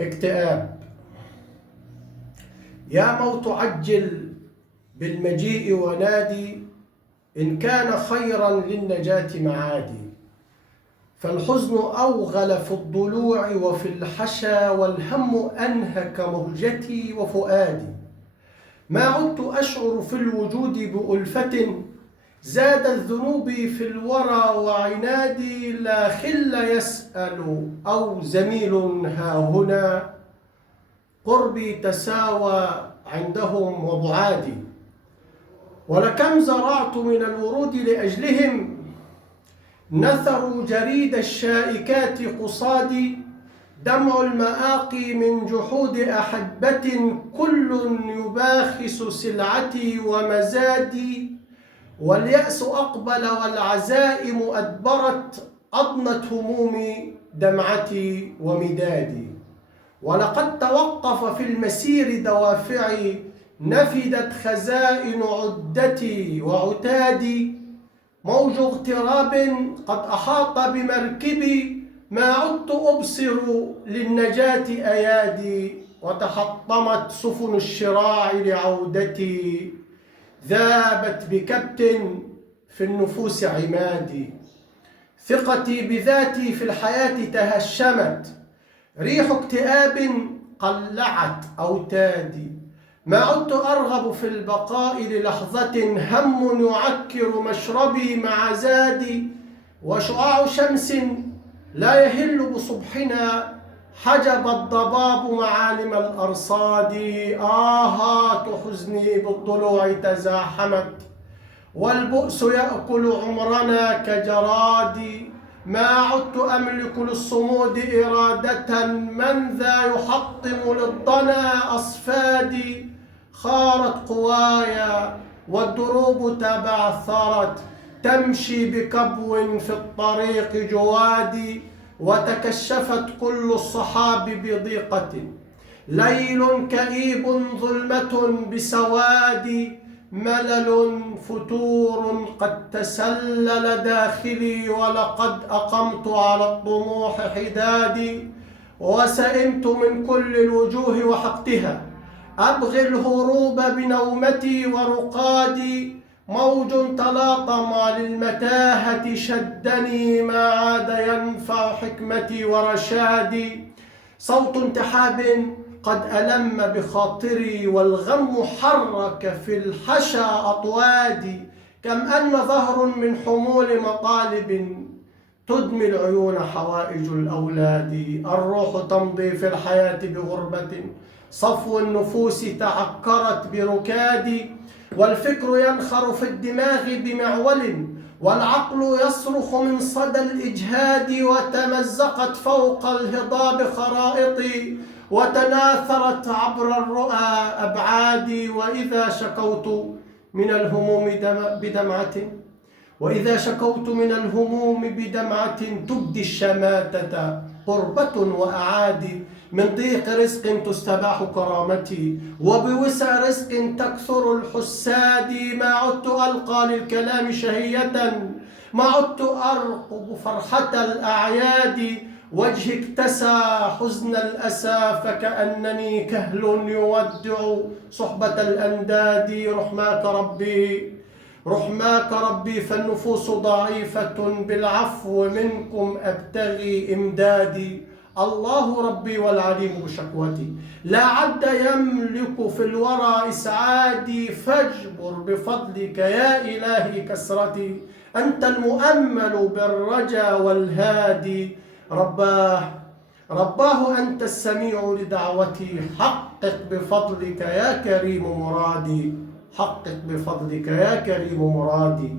اكتئاب. يا موت عجل بالمجيء ونادي، إن كان خيرا للنجاة معادي. فالحزن أوغل في الضلوع وفي الحشا، والهم أنهك مهجتي وفؤادي. ما عدت أشعر في الوجود بألفة، زاد الذنوب في الورى وعنادي. لا خل يسأل أو زميل ها هنا، قربي تساوى عندهم وبعادي. ولكم زرعت من الورود لأجلهم، نثروا جريد الشائكات قصادي. دمع المآقي من جحود أحبة، كل يباخس سلعتي ومزادي. واليأس أقبل والعزائم أدبرت، أضنت همومي دمعتي ومدادي. ولقد توقف في المسير دوافعي، نفدت خزائن عدتي وعتادي. موج اغتراب قد أحاط بمركبي، ما عدت أبصر للنجاة أيادي. وتحطمت سفن الشراع لعودتي، ذابت بكبت في النفوس عمادي. ثقتي بذاتي في الحياة تهشمت، ريح اكتئاب قلعت أوتادي. ما عدت أرغب في البقاء للحظة، هم يعكر مشربي مع زادي. وشعاع شمس لا يهل بصبحنا، حجب الضباب معالم الأرصاد. آهات حزني بالضلوع تزاحمت، والبؤس يأكل عمرنا كجراد. ما عدت أملك للصمود إرادة، من ذا يحطم للضنا أصفادي. خارت قوايا والدروب تبعثرت، تمشي بكبو في الطريق جوادي. وتكشفت كل الصحاب بضيقة، ليل كئيب ظلمة بسواد. ملل فتور قد تسلل داخلي، ولقد أقمت على الطموح حدادي. وسئمت من كل الوجوه وحقتها، أبغي الهروب بنومتي ورقادي. موج تلاطم للمتاهة شدني، ما عاد ينفع حكمتي ورشادي. صوت انتحاب قد ألم بخاطري، والغم حرك في الحشا أطوادي. كم أن ظهر من حمول مطالب، تدمي العيون حوائج الأولاد. الروح تمضي في الحياة بغربة، صفو النفوس تعكرت بركادي. والفكر ينخر في الدماغ بمعول، والعقل يصرخ من صدى الإجهاد. وتمزقت فوق الهضاب خرائطي، وتناثرت عبر الرؤى أبعادي. وإذا شكوت من الهموم بدمعة تبدي الشماتة، قربة وأعادي. من ضيق رزق تستباح كرامتي، وبوسع رزق تكثر الحساد. ما عدت ألقى للكلام شهية، ما عدت أرقب فرحة الأعياد. وجهي اكتسى حزن الأسى، فكأنني كهل يودع صحبة الأنداد. رحماك ربي فالنفوس ضعيفة، بالعفو منكم أبتغي إمدادي. الله ربي والعليم بشكوتي، لا عد يملك في الورى إسعادي. فاجبر بفضلك يا إلهي كسرتي، أنت المؤمل بالرجا والهادي. رباه أنت السميع لدعوتي، حقق بفضلك يا كريم مرادي. حقق بفضلك يا كريم مرادي.